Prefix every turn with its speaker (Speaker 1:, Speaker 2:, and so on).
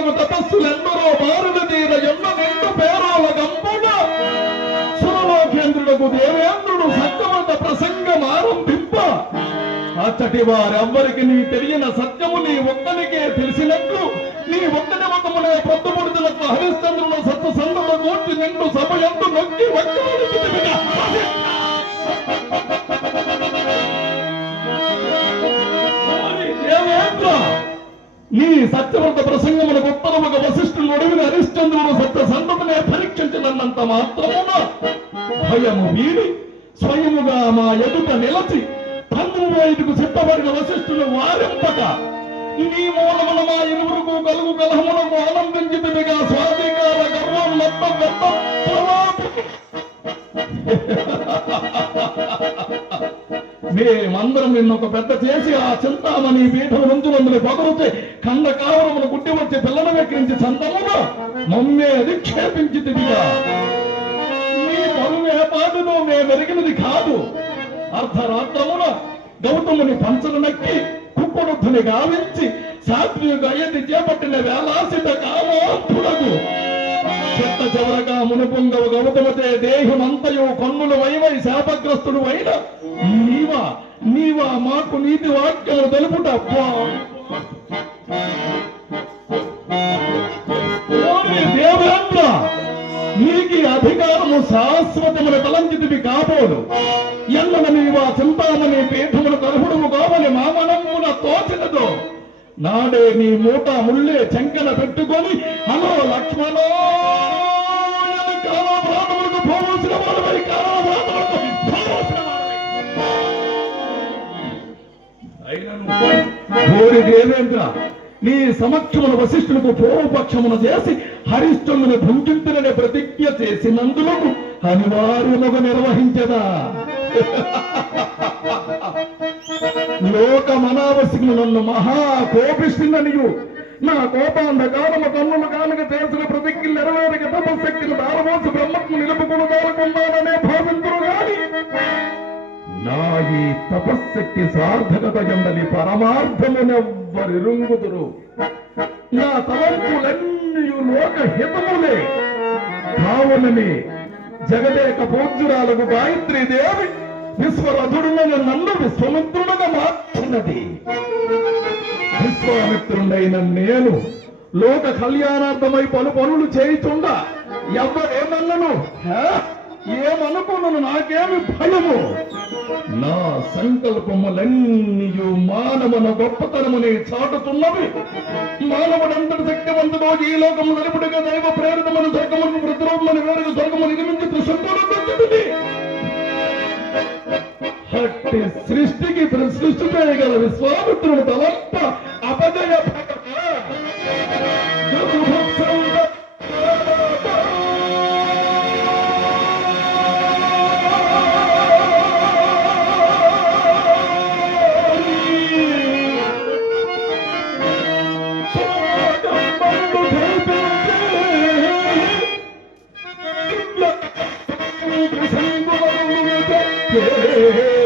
Speaker 1: కాలము తపస్సులెన్నరో బారులు తీర ఎన్న నిండు పేరాల గంపుడ సురలోకేంద్రుడకు దేవేంద్రుడు సత్యమంత ప్రసంగం ఆరంభింప అచ్చటి వారెవ్వరికి నీ తెలియన సత్యము నీ ఒక్కనికే తెలిసినట్లు నీ ఒక్కని ముఖమునే పొద్దుపుడుతులకు హరిశ్చంద్రుడు సత్సంగుడు కూర్చి నిండు సభ ఎందు నొక్కి ఒక్కడికి ఈ సత్యవ్రత ప్రసంగములకు ఉత్తరముగా వశిష్ఠులు ఒడివిన హరిశ్చంద్రుడు సత్య సంతతినే పరీక్షించినంత మాత్రమున భయము వీడి స్వయముగా మా ఎదుట నిలచి తమ్ము వైదుకు సిద్ధపడిన వశిష్ఠులు వారింపక నీ మూలమున మా ఇరువురుకు కలుగు కలహములకు ఆనందించితివిగా స్వాధికార గర్వం మొత్తం మొత్తం మేమందరం నిన్న ఒక పెద్ద చేసి ఆ చింతామణి పీఠం నుంచునందుని పొగరుతే కంద కావరమును గుడ్డి వచ్చి పిల్లలు వెక్కించి చందముగా మమ్మే అధిక్షేపించి తిరిగా. నీ పరువే పాటును మేమెరిగినది కాదు. అర్ధరాత్రమున గౌతముని పంచలు నక్కి కుప్పడుద్ధుని గావించి సాత్విక అయ్యది చేపట్టిన వేలాసిత కామోత్తుడకు చెత్త చివరగా మునుపుంగవ గౌతమతే దేహమంతయు కన్నులు వైవై శాపగ్రస్తుడు అయిన నీవా నీవా మాకు నీతి వాక్యములు తెలుపుట అబ్బా. దేవేంద్ర నీకు అధికారము శాశ్వతమున తలంచితివి కాబోడు ఎల్లన నీవా చింతామణి పీఠమును కర్హుడుము కావని మా మనమున తోచినదో నాడే నీ మూట ముళ్ళే చెంకన పెట్టుకొని హలో లక్ష్మణో అయినను ఓరి దేవేంద్ర నీ సమక్షమున వశిష్ఠులకు పూర్వపక్షమున చేసి హరిశ్చంద్రుని భుంకింతుననే ప్రతిజ్ఞ చేసినందులకు అనివార్యముగా నిర్వహించదా? లోక మనావసికులు నన్ను మహా కోపిస్తున్ననియు నా కోపాంధకారము కన్నులు కానుక చేసిన ప్రతిజ్ఞలు నెరవేరిక తపశక్తిని దారమోసి బ్రహ్మకు నిలుపుకుని దారుకున్నాననే భావింతురు గాని నా ఈ తపశక్తి సార్థకత ఎందని పరమార్థమునెవ్వరిరుంగుదురు నా తలంపులన్నీ లోక హితములే కావునని జగదేక పూజ్యురాలకు గాయత్రీ దేవి విశ్వరథుడున నన్ను విశ్వమిత్రుడుగా మార్చినది. విశ్వామిత్రుడైన నేను లోక కళ్యాణార్థమై పలు పనులు చేయుచుండా. ఎవరేమన్నను హే? ఏమనుకున్నాను నాకేమి భయము? నా సంకల్పములన్నీ మానవున గొప్పతనముని చాటుతున్నవి. మానవుడంతటి శక్తివంతుడో ఈ లోకము నలుపుడిగా దైవ ప్రేరితమైన స్వర్గమును ప్రతిరూపమని వేరుగా స్వర్గము నిర్మించి త్రిశంకుడు హట్టి సృష్టికి సృష్టి చేయగల విశ్వామిత్రుడు తలంత అపజయ হে